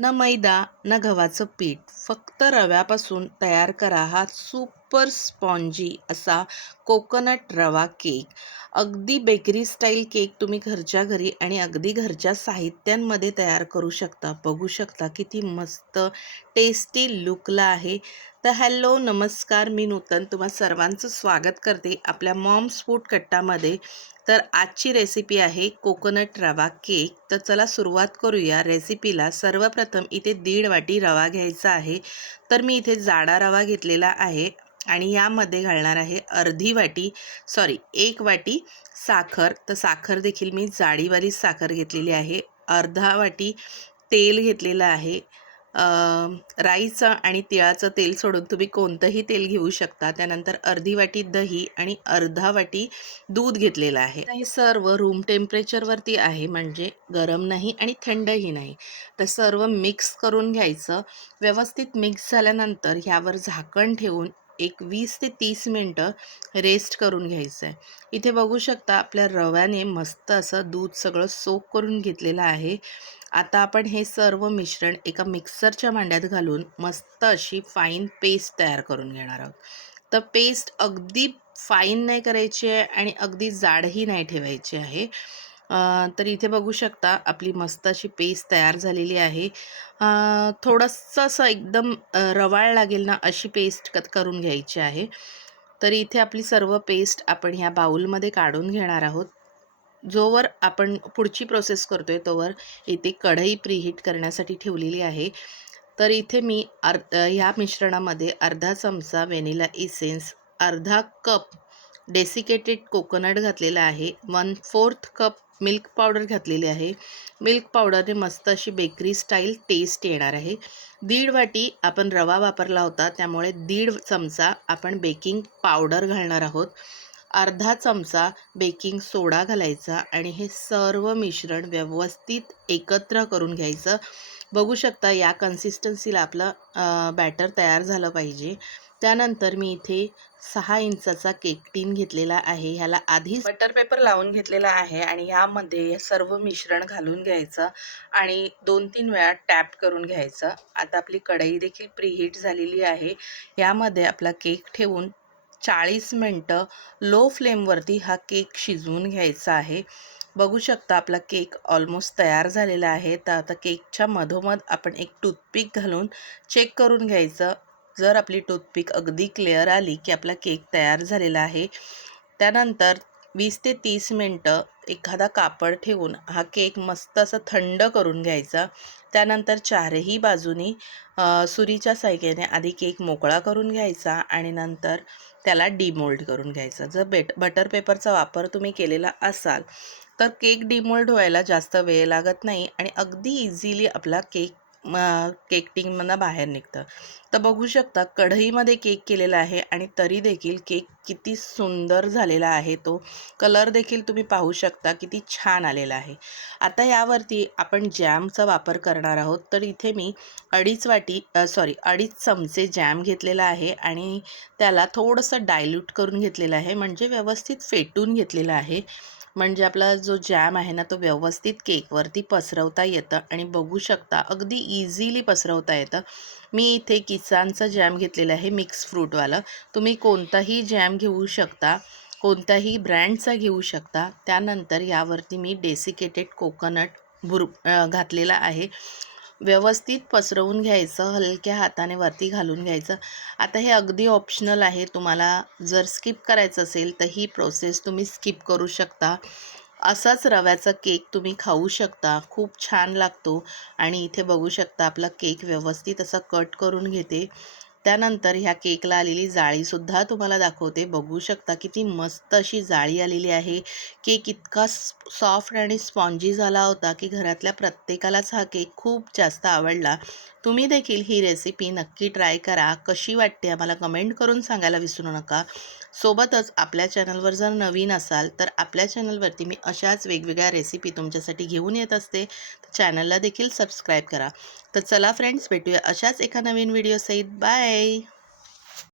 ना मैदा ना गव्हाचं पीठ, फक्त रव्यापासून तयार करा हा सुपर स्पॉन्जी असा कोकोनट रवा केक. अगदी बेकरी स्टाईल केक तुम्ही घरच्या घरी आणि अगदी घरच्या साहित्यांमध्ये तयार करू शकता. बघू शकता किती मस्त टेस्टी लुकला आहे. तर हॅलो नमस्कार, मी नूतन तुम्हा सर्वांचं स्वागत करते आपल्या मॉम्स फूड कट्टामध्ये. तर आजची रेसिपी आहे कोकोनट रवा केक. तर चला सुरुवात करूया रेसिपीला. सर्वप्रथम इथे 1.5 वाटी रवा घ्यायचा आहे. तर मी इथे जाडा रवा घेतलेला आहे आणि यामध्ये घालणार आहे अर्धी वाटी 1 वाटी साखर. तर साखर देखील मी जाडीवाली साखर घेतलेली आहे. अर्धा वाटी तेल घेतलेलं आहे. राईचं आणि तिळाचं तेल सोडून तुम्ही कोणतंही तेल घेऊ शकता. त्यानंतर अर्धी वाटी दही आणि अर्धा वाटी दूध घेतलेलं आहे. हे सर्व रूम टेम्परेचरवरती आहे, म्हणजे गरम नाही आणि थंडही नाही. तर सर्व मिक्स करून घ्यायचं. व्यवस्थित मिक्स झाल्यानंतर ह्यावर झाकण ठेवून एक 20 ते 30 मिनटं रेस्ट करून घ्यायचं आहे. इथे बघू शकता आपल्या रव्याने मस्त असं दूध सगळं सोक करून घेतलेलं आहे. आता आपण हे सर्व मिश्रण एका मिक्सरच्या भांड्यात घालून मस्त अशी फाईन पेस्ट तयार करून घेणार आहोत. तर पेस्ट अगदी फाईन नाही करायची आहे आणि अगदी जाडही नाही ठेवायची आहे. तर इथे बघू शकता आपली मस्त अशी पेस्ट तयार झालेली आहे. थोडंसं असं एकदम रवाळ लागेल ना अशी पेस्ट करून घ्यायची आहे. तर इथे आपली सर्व पेस्ट आपण ह्या बाउलमध्ये काढून घेणार आहोत. जोवर आपण पुढची प्रोसेस करतोय तोवर इथे कढई प्रीहीट करण्यासाठी ठेवलेली आहे. तर इथे मी ह्या मिश्रणामध्ये अर्धा चमचा व्हॅनिला इसेन्स, अर्धा कप डेसिकेटेड कोकोनट घातलेला आहे, 1/4 कप मिल्क पावडर घातलेली आहे. मिल्क पावडरने मस्त अशी बेकरी स्टाईल टेस्ट येणार आहे. 1.5 वाटी आपण रवा वापरला होता, त्यामुळे 1.5 चमचा आपण बेकिंग पावडर घालणार आहोत. अर्धा चमचा बेकिंग सोडा घालायचा आणि हे सर्व मिश्रण व्यवस्थित एकत्र करून घ्यायचं. बघू शकता या कन्सिस्टन्सीला आपलं बॅटर तयार झालं पाहिजे. त्यानंतर मी इथे 6 इंचाचा केक टीन घेतलेला आहे. ह्याला आधीच बटर पेपर लावून घेतलेला आहे आणि ह्यामध्ये सर्व मिश्रण घालून घ्यायचं आणि 2-3 वेळा टॅप करून घ्यायचं. आता आपली कढई देखील प्रीहीट झालेली आहे. यामध्ये आपला केक ठेवून 40 मिनटं लो फ्लेमवरती हा केक शिजवून घ्यायचा आहे. बघू शकता आपला केक ऑलमोस्ट तयार झालेला आहे. तर आता केकच्या मधोमध आपण एक टूथपिक घालून चेक करून घ्यायचं. जर आपली टूथपिक अगदी क्लिअर आली की आपला केक तयार झालेला आहे. त्यानंतर 20 ते 30 मिनटं एखादा कापड ठेवून हा केक मस्त असं थंड करून घ्यायचा. त्यानंतर चारही बाजूनी सुरीच्या साहाय्याने आधी केक मोकळा करून घ्यायचा आणि नंतर त्याला डिमोल्ड करून घ्यायचा. जर बटर पेपरचा वापर तुम्ही केलेला असाल तर केक डिमोल्ड व्हायला जास्त वेळ लागत नाही आणि अगदी इझिली आपला केक केक टिनमधनं बाहेर निघतं. तर बघू शकता कढईमध्ये केक केलेला आहे आणि तरी देखील केक किती सुंदर झालेला आहे. तो कलर देखील तुम्ही पाहू शकता किती छान आलेला आहे. आता यावरती आपण जॅमचा वापर करणार आहोत. तर इथे मी 2.5 चमचे जॅम घेतलेला आहे आणि त्याला थोडंसं डायल्यूट करून घेतलेलं आहे, म्हणजे व्यवस्थित फेटून घेतलेलं आहे. म्हणजे आपला जो जॅम आहे ना तो व्यवस्थित केकवरती पसरवता येतं आणि बघू शकता अगदी इझिली पसरवता येतं. मी इथे किसानचा जॅम घेतलेला आहे, मिक्स फ्रूटवाला. तुम्ही कोणताही जॅम घेऊ शकता, कोणत्याही ब्रँडचा घेऊ शकता. त्यानंतर यावरती मी डेसिकेटेड कोकोनट घातलेला आहे. व्यवस्थित पसरवून घ्यायचं, हलक्या हाताने वरती घालून घ्यायचं. आता हे अगदी ऑप्शनल आहे. तुम्हाला जर स्किप करायचं असेल तर ही प्रोसेस तुम्ही स्किप करू शकता. असाच रव्याचा केक तुम्ही खाऊ शकता, खूप छान लागतो. आणि इथे बघू शकता आपला केक व्यवस्थित असा कट करून घेते. त्यानंतर ह्या केकला आलेली जाळीसुद्धा तुम्हाला दाखवते. बघू शकता किती मस्त अशी जाळी आलेली आहे. केक इतका सॉफ्ट आणि स्पॉन्जी झाला होता की घरातल्या प्रत्येकालाच हा केक खूप जास्त आवडला. तुम्ही देखील ही रेसिपी नक्की ट्राय करा. कशी वाटते आम्हाला कमेंट करून सांगायला विसरू नका. सोबतच आपल्या चॅनलवर जर नवीन असाल तर आपल्या चॅनलवरती मी अशाच वेगवेगळ्या रेसिपी तुमच्यासाठी घेऊन येत असते. चॅनलला देखील सबस्क्राईब करा. तर चला फ्रेंड्स, भेटूया अशाच एका नवीन व्हिडिओसहित. बाय.